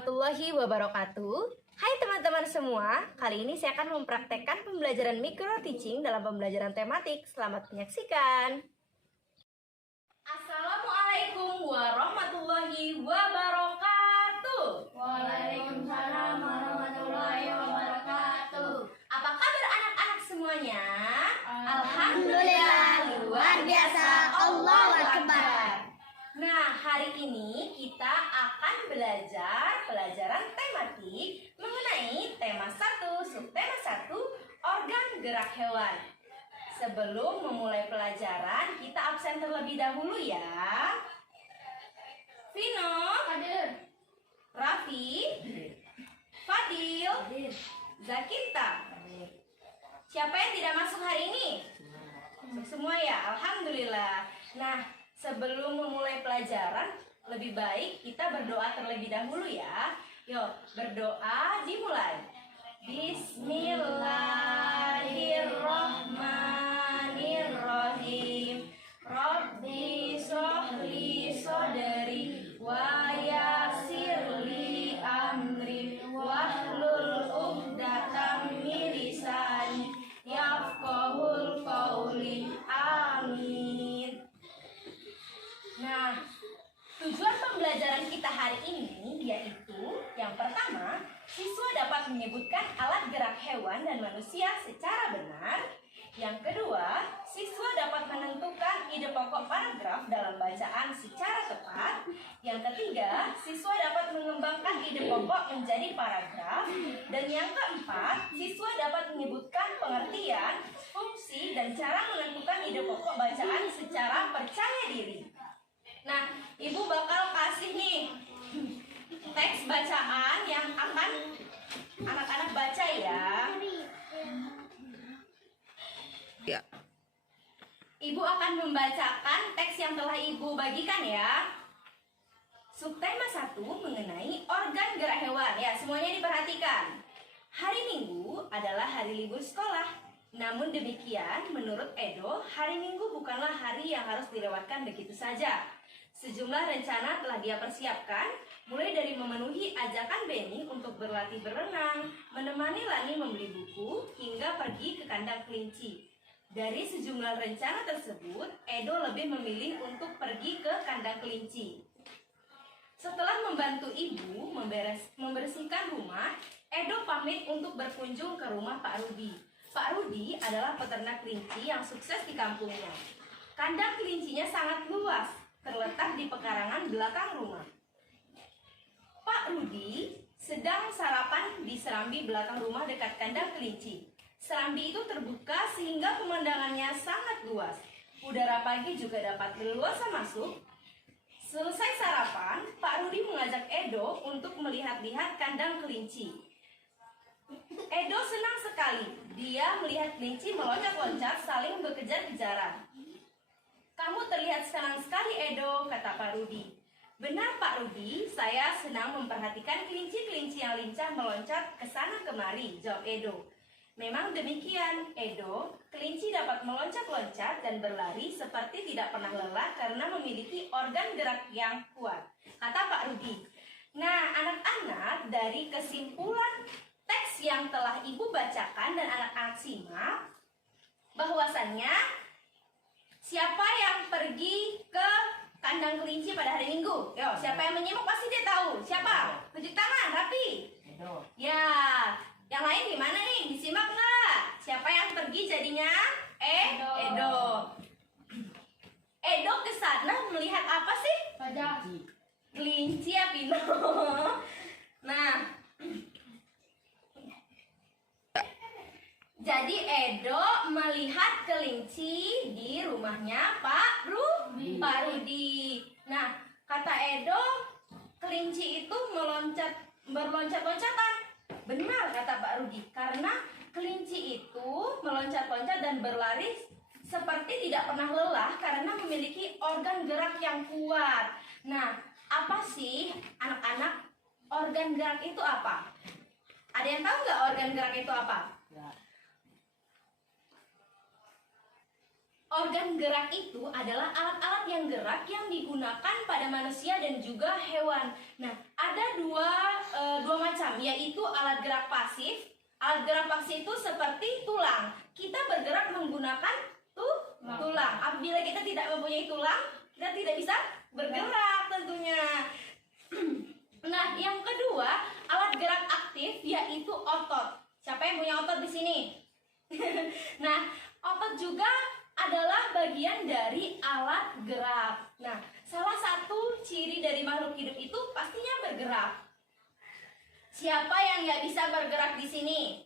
warahmatullahi wabarakatuh. Hai teman-teman semua, kali ini saya akan mempraktekkan pembelajaran micro teaching dalam pembelajaran tematik. Selamat menyaksikan. Assalamualaikum warahmatullahi wabarakatuh. Waalaikumsalam warahmatullahi wabarakatuh. Apa kabar anak-anak semuanya? Alhamdulillah, luar biasa. Allahu Akbar. Nah, hari ini kita akan belajar pelajaran tematik mengenai tema 1, subtema 1, organ gerak hewan. Sebelum memulai pelajaran, kita absen terlebih dahulu ya. Vino, Hadir. Raffi, Fadil, Zakinta. Siapa yang tidak masuk hari ini? Masuk semua ya, alhamdulillah. Nah, sebelum memulai pelajaran, lebih baik kita berdoa terlebih dahulu ya. Yuk, berdoa dimulai. Bismillahirrahmanirrahim. Rabbi sholli sodri wa yassirli amri wahlul uqdatam min lisani yafqahul qawli. Amin. Nah, tujuan pembelajaran kita hari ini yaitu yang pertama, siswa dapat menyebutkan alat gerak hewan dan manusia secara benar. Yang kedua, siswa dapat menentukan ide pokok paragraf dalam bacaan secara tepat. Yang ketiga, siswa dapat mengembangkan ide pokok menjadi paragraf. Dan yang keempat, siswa dapat menyebutkan pengertian, fungsi, dan cara menentukan ide pokok bacaan secara percaya diri. Nah, Ibu bakal kasih nih teks bacaan yang akan anak-anak baca ya. Ya. Ibu akan membacakan teks yang telah Ibu bagikan ya. Subtema 1 mengenai organ gerak hewan. Ya, semuanya diperhatikan. Hari Minggu adalah hari libur sekolah. Namun demikian, menurut Edo, hari Minggu bukanlah hari yang harus dilewatkan begitu saja. Sejumlah rencana telah dia persiapkan, mulai dari memenuhi ajakan Benny untuk berlatih berenang, menemani Lani membeli buku, hingga pergi ke kandang kelinci. Dari sejumlah rencana tersebut, Edo lebih memilih untuk pergi ke kandang kelinci. Setelah membantu ibu membersihkan rumah, Edo pamit untuk berkunjung ke rumah Pak Rudi. Pak Rudi adalah peternak kelinci yang sukses di kampungnya. Kandang kelincinya sangat luas, terletak di pekarangan belakang rumah. Pak Rudi sedang sarapan di serambi belakang rumah dekat kandang kelinci. Serambi itu terbuka sehingga pemandangannya sangat luas. Udara pagi juga dapat leluasa masuk. Selesai sarapan, Pak Rudi mengajak Edo untuk melihat-lihat kandang kelinci. Edo senang sekali. Dia melihat kelinci meloncat-loncat saling berkejar-kejaran. "Kamu terlihat senang sekali, Edo," kata Pak Rudi. "Benar, Pak Rudi, saya senang memperhatikan kelinci-kelinci yang lincah meloncat ke sana kemari," jawab Edo. "Memang demikian, Edo. Kelinci dapat meloncat-loncat dan berlari seperti tidak pernah lelah karena memiliki organ gerak yang kuat," kata Pak Rudi. Nah, anak-anak, dari kesimpulan teks yang telah Ibu bacakan dan anak-anak simak, bahwasannya siapa yang pergi ke kandang kelinci pada hari Minggu? Yo, siapa yang menyimak pasti dia tahu. Siapa? Tunjuk tangan, Rapi. Ya, yang lain gimana nih? Disimak nggak? Siapa yang pergi jadinya? Edo. Edo ke sana melihat apa sih? Kelinci ya, Pino. Nah, jadi Edo melihat kelinci di rumahnya Pak Rudi. Nah, kata Edo, kelinci itu berloncat-loncatan. Benar kata Pak Rudi, karena kelinci itu meloncat-loncat dan berlari seperti tidak pernah lelah karena memiliki organ gerak yang kuat. Nah, apa sih anak-anak organ gerak itu apa? Ada yang tahu nggak organ gerak itu apa? Organ gerak itu adalah alat-alat yang gerak yang digunakan pada manusia dan juga hewan. Nah, ada dua macam, yaitu alat gerak pasif. Alat gerak pasif itu seperti tulang. Kita bergerak menggunakan tulang. Apabila kita tidak mempunyai tulang, kita tidak bisa bergerak tentunya. Nah, yang kedua, alat gerak aktif yaitu otot. Siapa yang punya otot di sini? Nah, otot juga adalah bagian dari alat gerak. Nah, salah satu ciri dari makhluk hidup itu pastinya bergerak. Siapa yang nggak bisa bergerak di sini?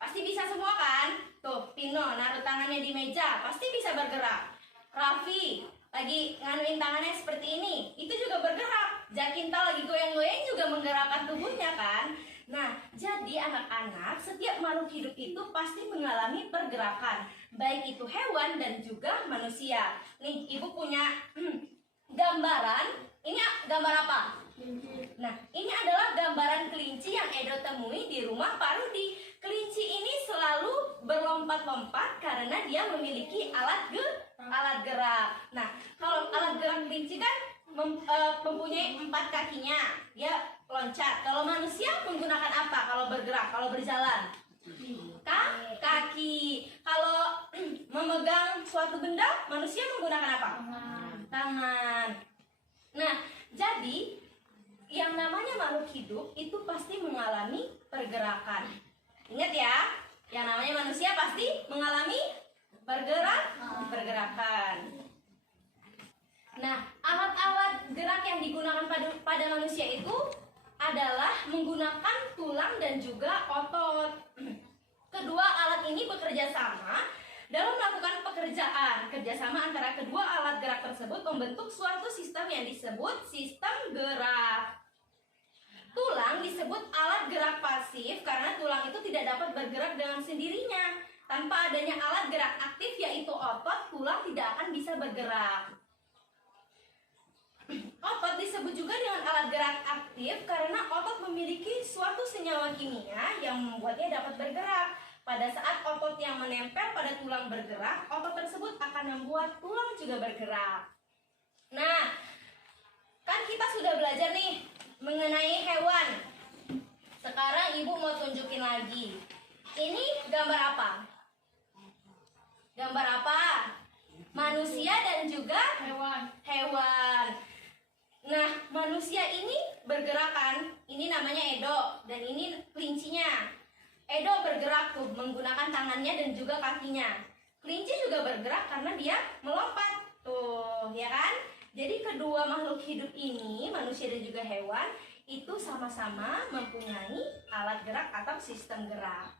Pasti bisa semua kan? Tuh, Pino naruh tangannya di meja, pasti bisa bergerak. Raffi lagi nganuin tangannya seperti ini, itu juga bergerak. Jakinta lagi goyang-goyang juga menggerakkan tubuhnya kan? Nah, jadi anak-anak, setiap makhluk hidup itu pasti mengalami pergerakan, baik itu hewan dan juga manusia. Nih, Ibu punya gambaran. Ini gambar apa? Nah, ini adalah gambaran kelinci yang Edo temui di rumah Pak Rudi. Kelinci ini selalu berlompat-lompat karena dia memiliki alat gerak. Nah, kalau alat gerak kelinci kan mempunyai 4 kakinya, dia loncat. Kalau manusia menggunakan apa kalau bergerak, kalau berjalan? Kaki. Kalau memegang suatu benda, manusia menggunakan apa? Tangan. Nah, jadi yang namanya makhluk hidup itu pasti mengalami pergerakan. Ingat ya, yang namanya manusia pasti mengalami pergerakan. Nah, alat-alat gerak yang digunakan pada manusia itu adalah menggunakan tulang dan juga otot. Kedua alat ini bekerja sama dalam melakukan pekerjaan. Kerjasama antara kedua alat gerak tersebut membentuk suatu sistem yang disebut sistem gerak. Tulang disebut alat gerak pasif karena tulang itu tidak dapat bergerak dengan sendirinya. Tanpa adanya alat gerak aktif yaitu otot, tulang tidak akan bisa bergerak. Otot disebut juga dengan alat gerak aktif karena otot memiliki suatu senyawa kimia yang membuatnya dapat bergerak. Pada saat otot yang menempel pada tulang bergerak, otot tersebut akan membuat tulang juga bergerak. Nah, kan kita sudah belajar nih mengenai hewan. Sekarang Ibu mau tunjukin lagi. Ini gambar apa? Gambar apa? Manusia dan juga hewan. Nah, manusia ini bergerakan. Ini namanya Edo dan ini kelincinya. Edo bergerak tuh menggunakan tangannya dan juga kakinya. Kelinci juga bergerak karena dia melompat. Tuh, ya kan? Jadi kedua makhluk hidup ini, manusia dan juga hewan, itu sama-sama mempunyai alat gerak atau sistem gerak.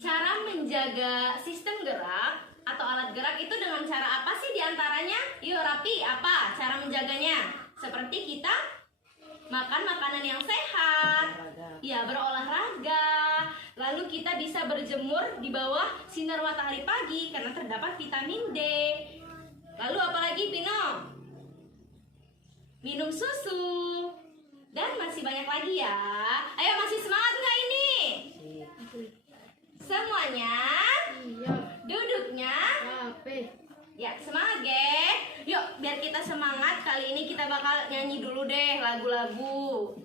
Cara menjaga sistem gerak atau alat gerak itu dengan cara apa sih diantaranya? Yuk Rapi, apa cara menjaganya? Seperti kita makan makanan yang sehat, ya berolahraga, lalu kita bisa berjemur di bawah sinar matahari pagi karena terdapat vitamin D. Lalu apalagi Pino? Minum susu. Dan masih banyak lagi ya. Ayo masih semangat nggak ini? Semuanya duduknya ya semangat ge. Yuk biar kita semangat, kali ini kita bakal nyanyi dulu deh lagu-lagu.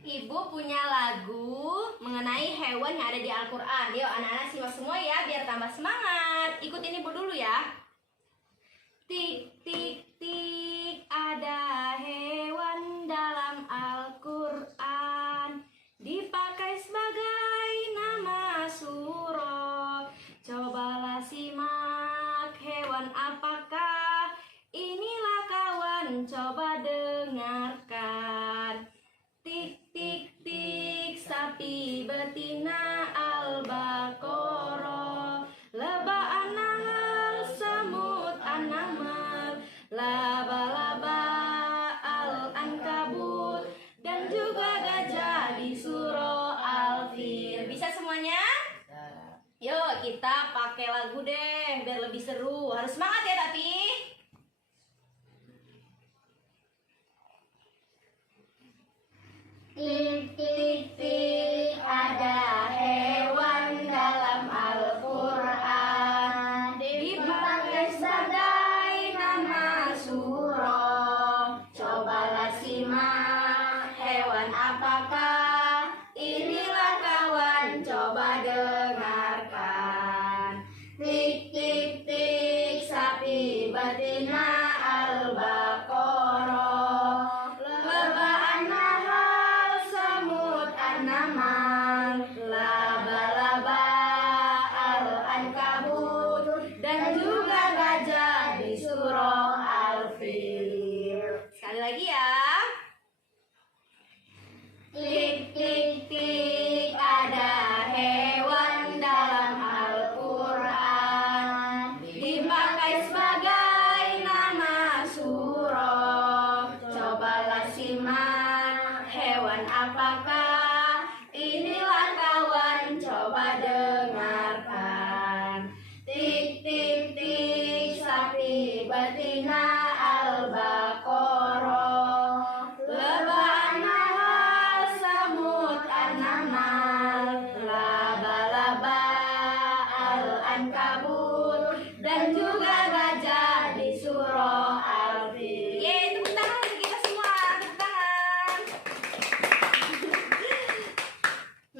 Ibu punya lagu mengenai hewan yang ada di Al-Quran. Yuk anak-anak simak semua ya biar tambah semangat. Ikutin Ibu dulu ya. Tik tik tik, ada hewan dalam Al-Quran, dipakai sebagai nama surah. Cobalah simak, hewan apakah? Inilah kawan, coba dengarkan. Tik tik tik, sapi betina Al-Baqarah, lebah an-nahl, semut an-naml, laba-laba Al-Ankabut, dan juga gajah di surah Al-Fil. Bisa semuanya? Yuk kita pakai lagu deh biar lebih seru. Harus semangat ya tapi. Tik tik tik, ada hewan dalam hewan apakah? Inilah kawan, coba dengarkan. Tik tik tik, sapi betina al-baqarah. Lebah nahas, semut an-naml, laba-laba al-ankabut, dan juga gajah di surah Al-Fil. Yeay, tepuk tangan untuk kita semua. Tepuk tangan.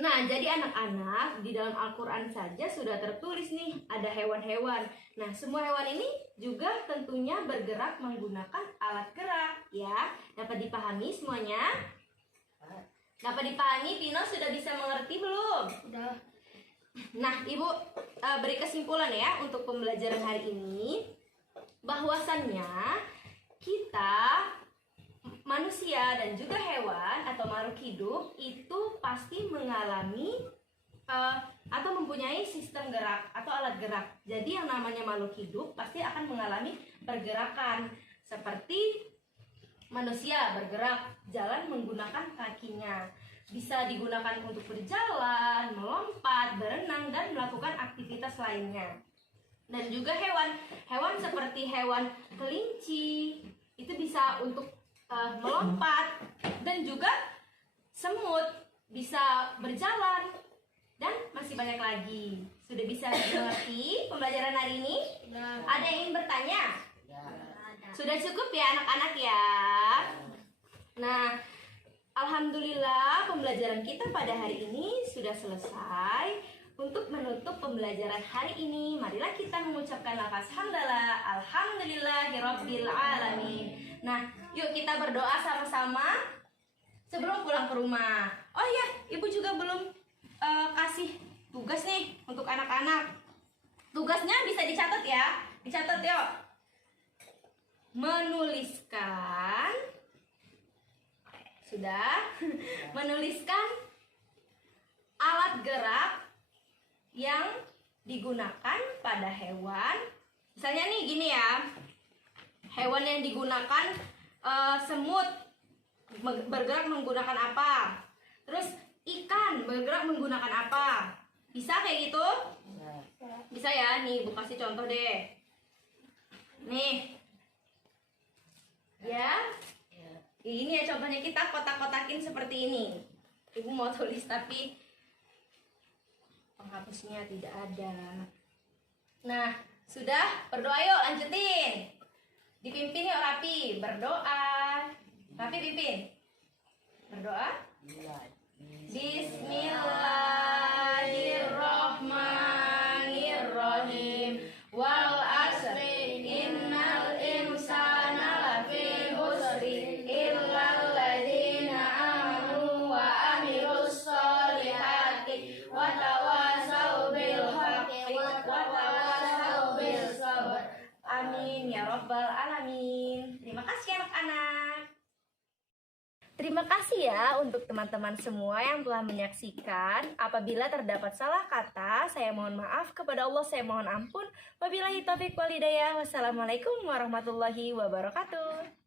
Nah, jadi anak-anak, di dalam Al-Quran saja sudah tertulis nih, ada hewan-hewan. Nah, semua hewan ini juga tentunya bergerak menggunakan alat gerak, ya. Dapat dipahami semuanya? Dapat dipahami, Pino sudah bisa mengerti belum? Udah. Nah, Ibu beri kesimpulan ya untuk pembelajaran hari ini, bahwasannya kita manusia dan juga hewan atau makhluk hidup itu pasti mengalami atau mempunyai sistem gerak atau alat gerak. Jadi yang namanya makhluk hidup pasti akan mengalami pergerakan seperti manusia bergerak jalan menggunakan kakinya. Bisa digunakan untuk berjalan, melompat, berenang, dan melakukan aktivitas lainnya. Dan juga hewan seperti hewan kelinci itu bisa untuk melompat, dan juga semut bisa berjalan, dan masih banyak lagi. Sudah bisa mengerti pembelajaran hari ini? Udah. Ada yang ingin bertanya? Ada. Sudah cukup ya anak-anak ya? Nah, alhamdulillah pembelajaran kita pada hari ini sudah selesai. Untuk menutup pembelajaran hari ini, marilah kita mengucapkan lafaz hamdalah, alhamdulillahirabbil alamin. Nah, yuk kita berdoa sama-sama sebelum pulang ke rumah. Oh iya, Ibu juga belum kasih tugas nih untuk anak-anak. Tugasnya bisa dicatat ya. Dicatat yuk. Menuliskan. Sudah. Menuliskan alat gerak yang digunakan pada hewan. Misalnya nih gini ya. Hewan yang digunakan semut bergerak menggunakan apa? Terus ikan bergerak menggunakan apa? Bisa kayak gitu? Bisa ya? Nih, Ibu kasih contoh deh. Nih. Ya. Ini ya contohnya, kita kotak-kotakin seperti ini. Ibu mau tulis tapi penghapusnya tidak ada. Nah, sudah, berdoa yuk, lanjutin. Dipimpin yuk Rapi, berdoa. Rapi pimpin. Berdoa. Bismillahirrahmanirrahim. Wal asri innal insana lafi khusri illal ladzina amanu wa amilus solihati wa tawasau bil haqqi wa tawasau bis sabr. Amin ya rabbal alamin. Terima kasih anak-anak. Terima kasih ya untuk teman-teman semua yang telah menyaksikan. Apabila terdapat salah kata, saya mohon maaf. Kepada Allah saya mohon ampun. Wabillahi taufiq wal hidayah. Wassalamualaikum warahmatullahi wabarakatuh.